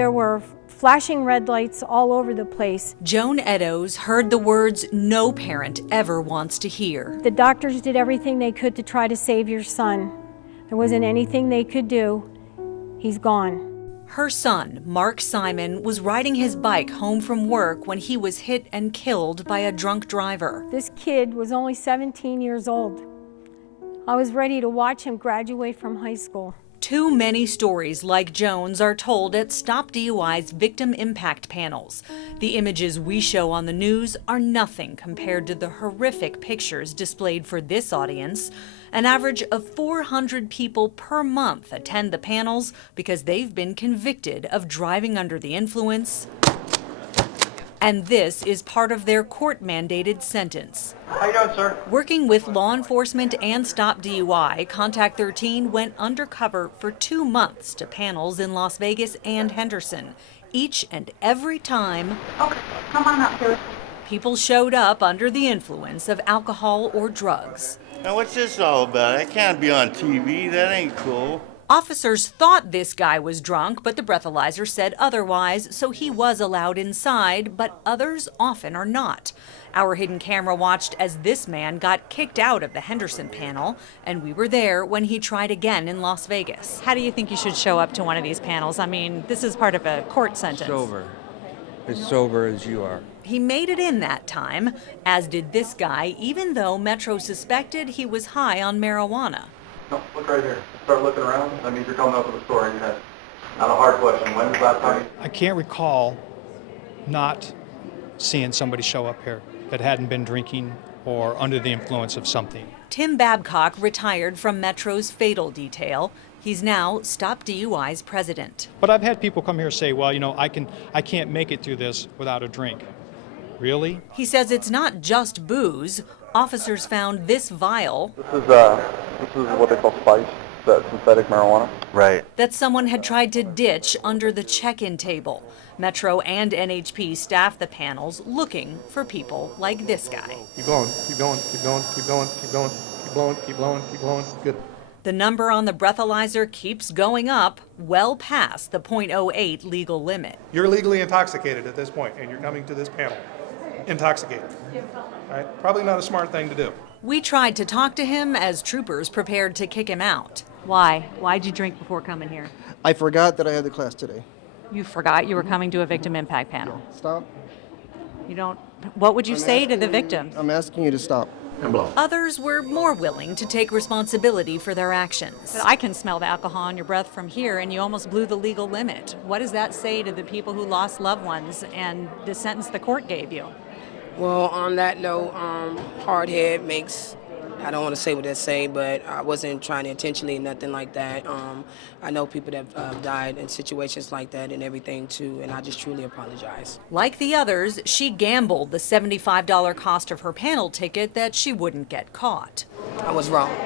There were flashing red lights all over the place. Joan Eddowes heard the words no parent ever wants to hear. The doctors did everything they could to try to save your son. There wasn't anything they could do. He's gone. Her son, Mark Simon, was riding his bike home from work when he was hit and killed by a drunk driver. This kid was only 17 years old. I was ready to watch him graduate from high school. Too many stories like Joan's are told at Stop DUI's victim impact panels. The images we show on the news are nothing compared to the horrific pictures displayed for this audience. An average of 400 people per month attend the panels because they've been convicted of driving under the influence. And this is part of their court-mandated sentence. How you doing, sir? Working with law enforcement and Stop DUI, Contact 13 went undercover for 2 months to panels in Las Vegas and Henderson. Each and every time, Okay, come on up here. people showed up under the influence of alcohol or drugs. Now what's this all about? I can't be on TV. That ain't cool. Officers thought this guy was drunk, but the breathalyzer said otherwise, so he was allowed inside, but others often are not. Our hidden camera watched as this man got kicked out of the Henderson panel, and we were there when he tried again in Las Vegas. How do you think you should show up to one of these panels? I mean, this is part of a court sentence. Sober. As sober as you are. He made it in that time, as did this guy, even though Metro suspected he was high on marijuana. No, look right here. Start looking around. That means you're coming up with a story in your head. Not a hard question. When was the last time? I can't recall not seeing somebody show up here that hadn't been drinking or under the influence of something. Tim Babcock retired from Metro's fatal detail. He's now Stop DUI's president. But I've had people come here say, well, you know, I can't make it through this without a drink. Really? He says it's not just booze. Officers found this vial. This is what they call spice. That's synthetic marijuana. Right. That someone had tried to ditch under the check-in table. Metro and NHP staffed the panels looking for people like this guy. Keep going, keep going, keep going, keep going, keep going, keep blowing, keep blowing, keep blowing. Good. The number on the breathalyzer keeps going up, well past the .08 legal limit. You're legally intoxicated at this point, and you're coming to this panel intoxicated. Right? Probably not a smart thing to do. We tried to talk to him as troopers prepared to kick him out. Why? Why'd you drink before coming here? I forgot that I had the class today. You forgot you were coming to a victim impact panel. Stop. You don't. What would you say to the victims? I'm asking you to stop. And blow. Others were more willing to take responsibility for their actions. I can smell the alcohol in your breath from here, and you almost blew the legal limit. What does that say to the people who lost loved ones and the sentence the court gave you? Well, on that note, hard head makes, I don't want to say what they say, but I wasn't trying to intentionally, nothing like that. I know people that have died in situations like that and everything too, and I just truly apologize. Like the others, she gambled the $75 cost of her panel ticket that she wouldn't get caught. I was wrong.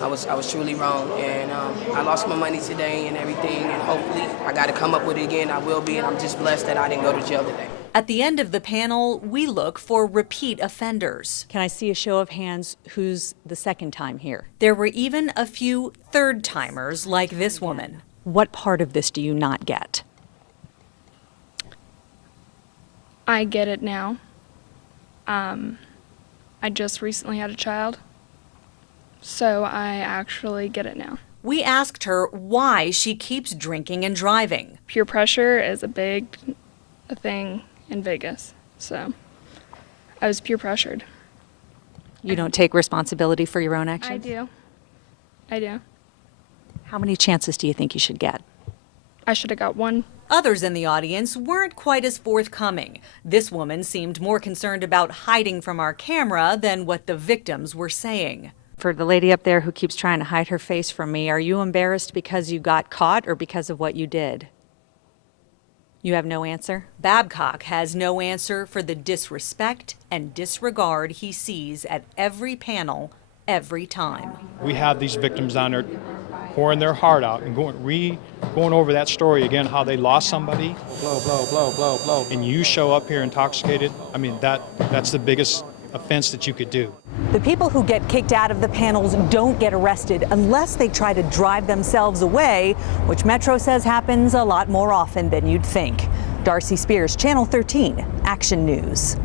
I was truly wrong, and I lost my money today and everything, and hopefully I got to come up with it again. I will be, and I'm just blessed that I didn't go to jail today. At the end of the panel, we look for repeat offenders. Can I see a show of hands who's the second time here? There were even a few third-timers like this woman. What part of this do you not get? I get it now. I just recently had a child, so I actually get it now. We asked her why she keeps drinking and driving. Peer pressure is a big thing in Vegas, so I was peer pressured. You don't take responsibility for your own actions? I do. How many chances do you think you should get? I should have got one. Others in the audience weren't quite as forthcoming. This woman seemed more concerned about hiding from our camera than what the victims were saying. For the lady up there who keeps trying to hide her face from me, are you embarrassed because you got caught or because of what you did? You have no answer? Babcock has no answer for the disrespect and disregard he sees at every panel, every time. We have these victims down there pouring their heart out and going over that story again, how they lost somebody. Blow, blow, blow, blow, blow. And you show up here intoxicated. I mean, that's the biggest offense that you could do. The people who get kicked out of the panels don't get arrested unless they try to drive themselves away, which Metro says happens a lot more often than you'd think. Darcy Spears, Channel 13, Action News.